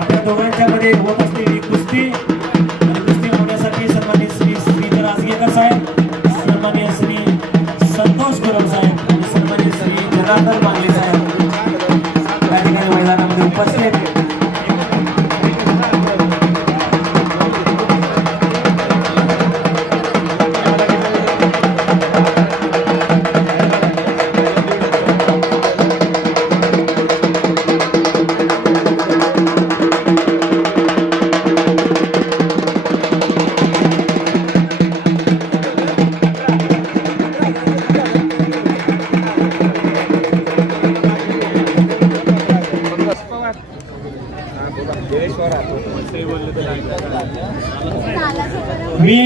आपल्या दोघांच्या मध्ये होत असलेली कुस्ती आणि कुस्ती होण्यासाठी सन्मान्य श्री श्रीधर आसगेकर साहेब सन्मान्य श्री संतोष गुरव साहेब आणि सन्मान्य श्री जनार्दन मांगले साहेब. मी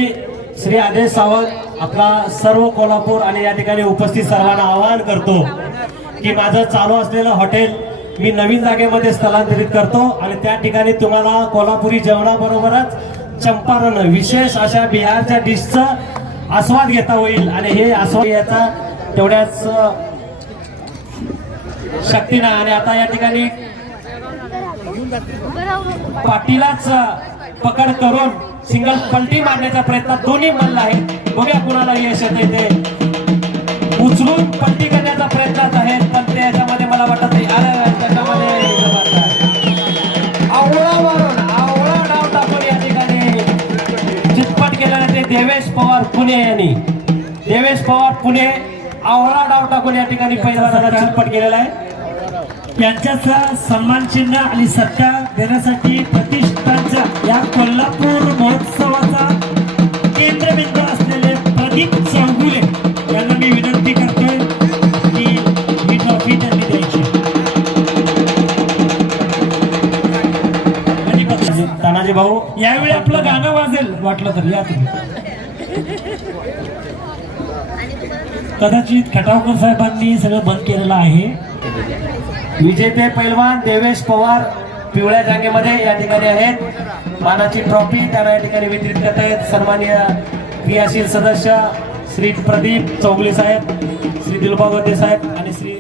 श्री आदेश सावंत आपला सर्व कोल्हापूर आणि या ठिकाणी उपस्थित सर्वांना आवाहन करतो की माझं चालू असलेलं हॉटेल मी नवीन जागेमध्ये स्थलांतरित करतो आणि त्या ठिकाणी तुम्हाला कोल्हापुरी जेवणाबरोबरच चंपारण विशेष अशा बिहारच्या डिशचा आस्वाद घेता होईल. आणि हे आस्वाद याचा तेवढ्याच शक्तीनं आणि आता या ठिकाणी पाटीलाच पकड करून सिंगल पलटी मारण्याचा प्रयत्न दोन्ही मल्ल आहेत बघूया कुणाला यश येते ते. उचलून पलटी करण्याचा प्रयत्न आहे पण ते याच्यामध्ये मला वाटत नाही. अरे त्याच्यामध्ये आवळा मारून आवळा डाव टाकून या ठिकाणी. चितपट केलेलं ते देवेश पवार पुणे यांनी. देवेश पवार पुणे आवळा डाव टाकून या ठिकाणी पहिला चितपट केलेला आहे. त्यांच्याचा सन्मान चिन्ह आणि सत्कार देण्यासाठी प्रतिष्ठानच्या या कोल्हापूर महोत्सवाचा केंद्रबिंदू असलेले प्रदीप चौगुले यांना मी विनंती करतोय की ही ट्रॉफी त्यांनी द्यायची. आणि तानाजी भाऊ यावेळी आपलं गाणं वाजेल. वाटलं तर या तुम्ही. कदाचित खटावकर साहेबांनी सगळं बंद केलेलं आहे. विजेते पैलवान देवेश पवार पिवळ्या जागेमध्ये या ठिकाणी आहेत. मानाची ट्रॉफी त्यांना या ठिकाणी वितरित करत आहेत. सन्मान्य क्रियाशील सदस्य श्री प्रदीप चौगले साहेब श्री दिलबागवते साहेब आणि श्री